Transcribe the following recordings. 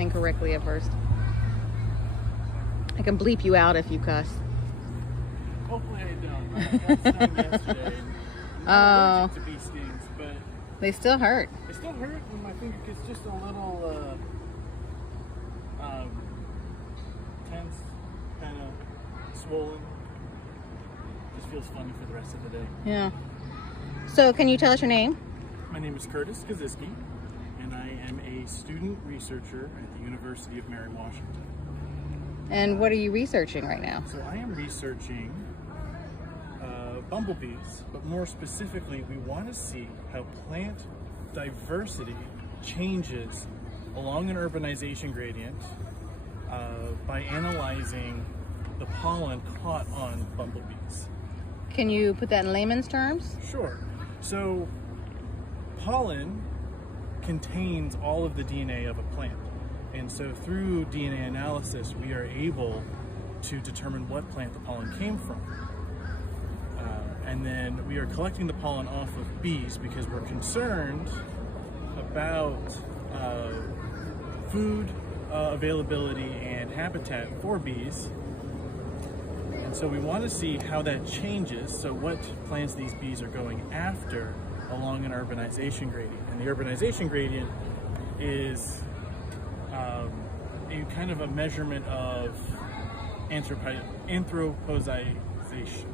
everything correctly at first. I can bleep you out if you cuss. Hopefully I don't. I got stung yesterday. I'm allergic to bee stings, but they still hurt. They still hurt, and my finger gets just a little tense, kind of swollen. Just feels funny for the rest of the day. Yeah. So can you tell us your name? My name is Curtis Kaziski, and I am a student researcher at the University of Mary Washington. And what are you researching right now? So I am researching bumblebees, but more specifically, we want to see how plant diversity changes along an urbanization gradient by analyzing the pollen caught on bumblebees. Can you put that in layman's terms? Sure. So pollen contains all of the DNA of a plant. And so through DNA analysis, we are able to determine what plant the pollen came from. And then we are collecting the pollen off of bees because we're concerned about food availability and habitat for bees. And so we want to see how that changes, so what plants these bees are going after along an urbanization gradient. And the urbanization gradient is a kind of a measurement of anthropization.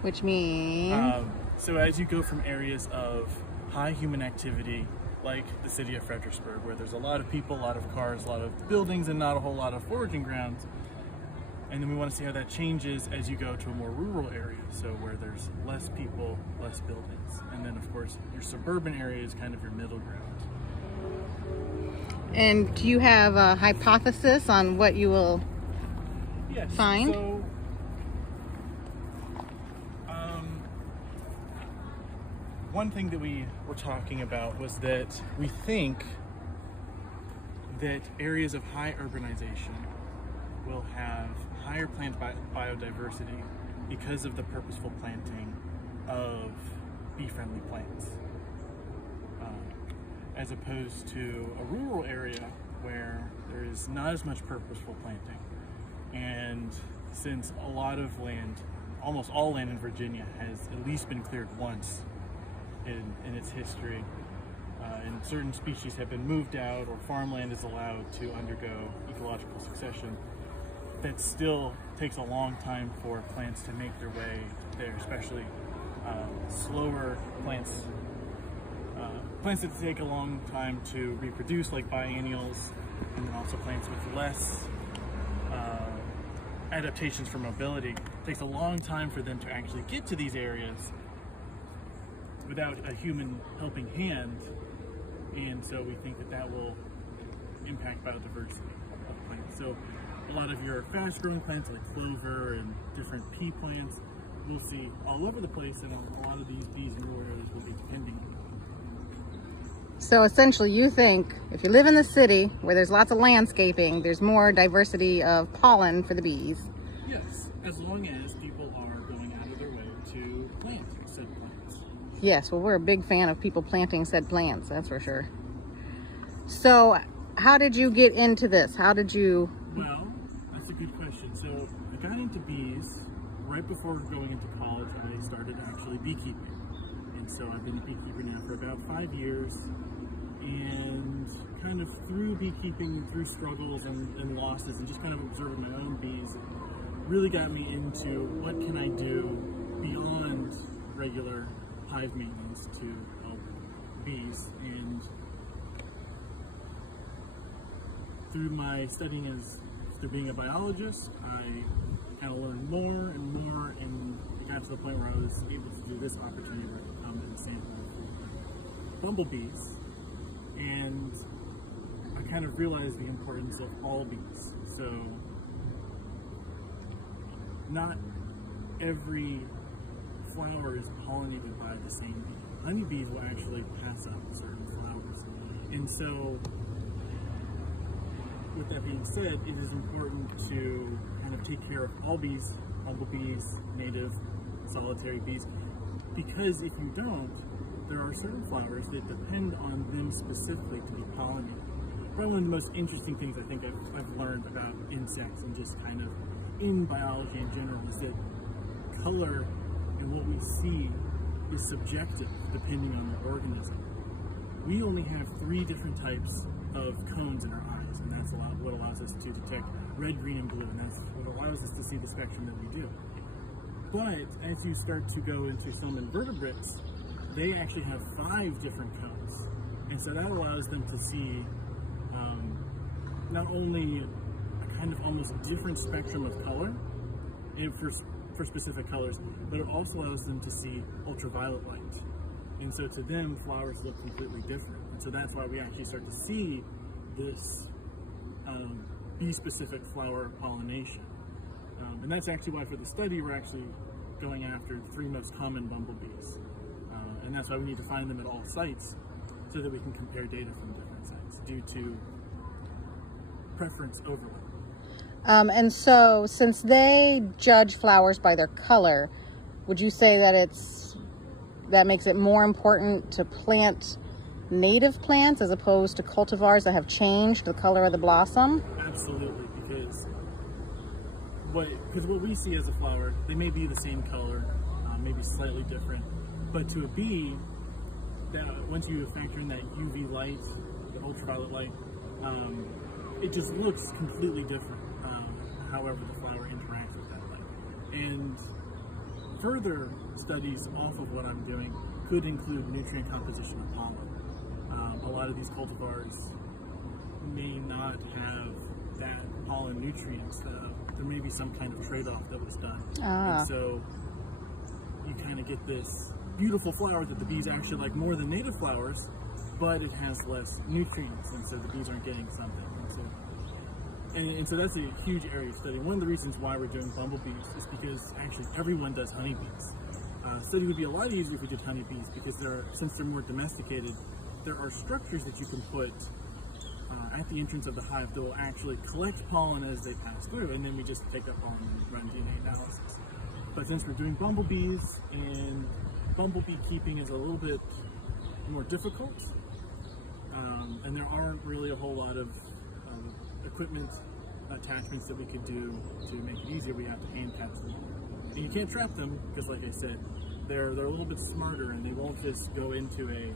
Which means? So as you go from areas of high human activity, like the city of Fredericksburg, where there's a lot of people, a lot of cars, a lot of buildings, and not a whole lot of foraging grounds. And then we want to see how that changes as you go to a more rural area, so where there's less people, less buildings. And then, of course, your suburban area is kind of your middle ground. And do you have a hypothesis on what you will find? So, one thing that we were talking about was that we think that areas of high urbanization will have higher plant biodiversity because of the purposeful planting of bee-friendly plants, as opposed to a rural area where there is not as much purposeful planting. And since a lot of land, almost all land in Virginia, has at least been cleared once in its history, and certain species have been moved out or farmland is allowed to undergo ecological succession, that still takes a long time for plants to make their way there, especially slower plants, plants that take a long time to reproduce, like biennials, and then also plants with less adaptations for mobility. It takes a long time for them to actually get to these areas without a human helping hand, and so we think that that will impact biodiversity of plants. So a lot of your fast-growing plants like clover and different pea plants we'll see all over the place, and a lot of these bees in rural areas will be depending on them. So essentially you think if you live in the city where there's lots of landscaping, there's more diversity of pollen for the bees? Yes, as long as people are going out of their way to plant said plants. Yes, well, we're a big fan of people planting said plants, that's for sure. So how did you get into this? How did you... Well, that's a good question. So I got into bees right before going into college. I started actually beekeeping. And so I've been a beekeeper now for about 5 years. And kind of through beekeeping, through struggles and losses, and just kind of observing my own bees, it really got me into what can I do beyond regular hive maintenance to help bees. And through my studying through being a biologist, I kind of learned more and more, and it got to the point where I was able to do this opportunity where I could come and sample bumblebees. And I kind of realized the importance of all bees. So not every flower is pollinated by the same bee. Honeybees will actually pass up certain flowers. And so, with that being said, it is important to kind of take care of all bees, bumblebees, native, solitary bees, because if you don't, there are certain flowers that depend on them specifically to be pollinated. Probably one of the most interesting things I think I've learned about insects and just kind of in biology in general is that color and what we see is subjective depending on the organism. We only have 3 different types of cones in our eyes, and that's what allows us to detect red, green, and blue, and that's what allows us to see the spectrum that we do. But as you start to go into some invertebrates, they actually have 5 different cones, and so that allows them to see not only a kind of almost different spectrum of color for specific colors, but it also allows them to see ultraviolet light. And so to them, flowers look completely different. And so that's why we actually start to see this bee-specific flower pollination. And that's actually why for the study, we're actually going after the 3 most common bumblebees. And that's why we need to find them at all sites so that we can compare data from different sites due to preference overlap. And so since they judge flowers by their color, would you say that that makes it more important to plant native plants as opposed to cultivars that have changed the color of the blossom? Absolutely, because what we see as a flower, they may be the same color, maybe slightly different, but to a bee, once you factor in that UV light, the ultraviolet light, it just looks completely different, however the flower interacts with that light. And further studies off of what I'm doing could include nutrient composition of pollen. A lot of these cultivars may not have that pollen nutrients. There may be some kind of trade-off that was done. And so you kind of get this beautiful flower that the bees actually like more than native flowers, but it has less nutrients, and so the bees aren't getting something. And so that's a huge area of study. One of the reasons why we're doing bumblebees is because actually everyone does honeybees. Study would be a lot easier if we did honeybees because since they're more domesticated, there are structures that you can put at the entrance of the hive that will actually collect pollen as they pass through, and then we just take that pollen and run DNA analysis. But since we're doing bumblebees, and bumblebee keeping is a little bit more difficult, and there aren't really a whole lot of equipment attachments that we could do to make it easier, we have to hand catch them. And you can't trap them because, like I said, they're a little bit smarter and they won't just go into a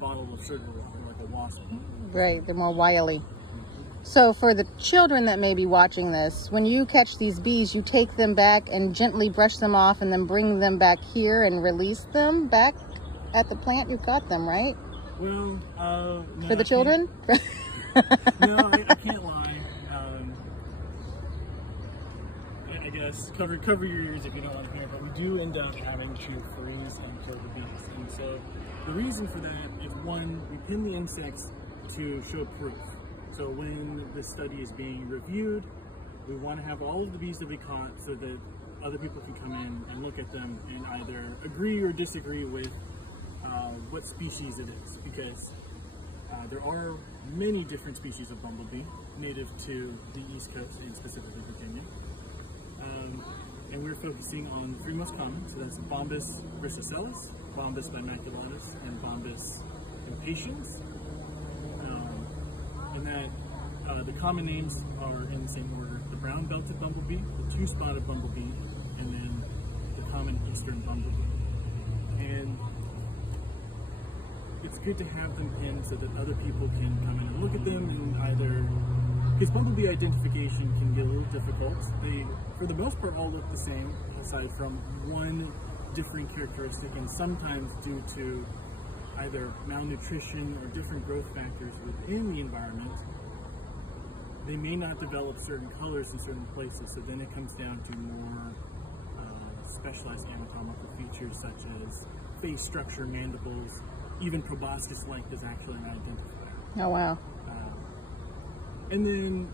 bottle of sugar like a wasp. Right, they're more wily. So for the children that may be watching this, when you catch these bees, you take them back and gently brush them off and then bring them back here and release them back at the plant you caught them, right? Well, no, for the children? No, I can't lie. I guess cover your ears if you don't want to hear it, but we do end up having to freeze and kill the bees. And so the reason for that is, one, we pin the insects to show proof. So when the study is being reviewed, we want to have all of the bees that we caught so that other people can come in and look at them and either agree or disagree with what species it is, because there are many different species of bumblebee native to the East Coast and specifically Virginia. And we're focusing on the 3 most common, so that's Bombus verticillus, Bombus bimaculatus, and Bombus impatiens. And that the common names are in the same order: the brown-belted bumblebee, the 2-spotted bumblebee, and then the common eastern bumblebee. And it's good to have them pinned so that other people can come in and look at them and either, because bumblebee identification can get a little difficult. They, for the most part, all look the same, aside from one different characteristic, and sometimes due to either malnutrition or different growth factors within the environment, they may not develop certain colors in certain places, so then it comes down to more specialized anatomical features such as face structure, mandibles, even proboscis length is actually an identifier. Oh, wow. And then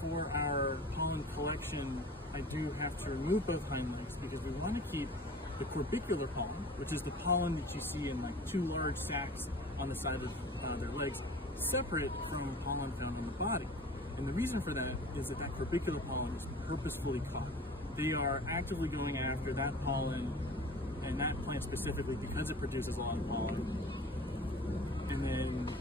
for our pollen collection, I do have to remove both hind legs because we want to keep the corbicular pollen, which is the pollen that you see in like 2 large sacs on the side of their legs, separate from pollen found on the body. And the reason for that is that corbicular pollen is purposefully caught. They are actively going after that pollen and that plant specifically because it produces a lot of pollen. And then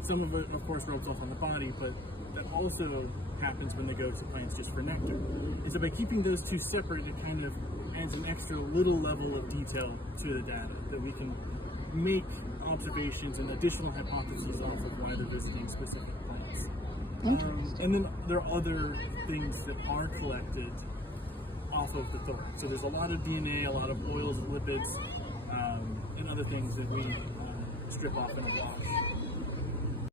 some of it, of course, rubs off on the body, but that also happens when they go to plants just for nectar. And so by keeping those two separate, it kind of adds an extra little level of detail to the data that we can make observations and additional hypotheses off of why they're visiting specific plants. And then there are other things that are collected off of the thorax. So there's a lot of DNA, a lot of oils and lipids, and other things that we strip off in a wash.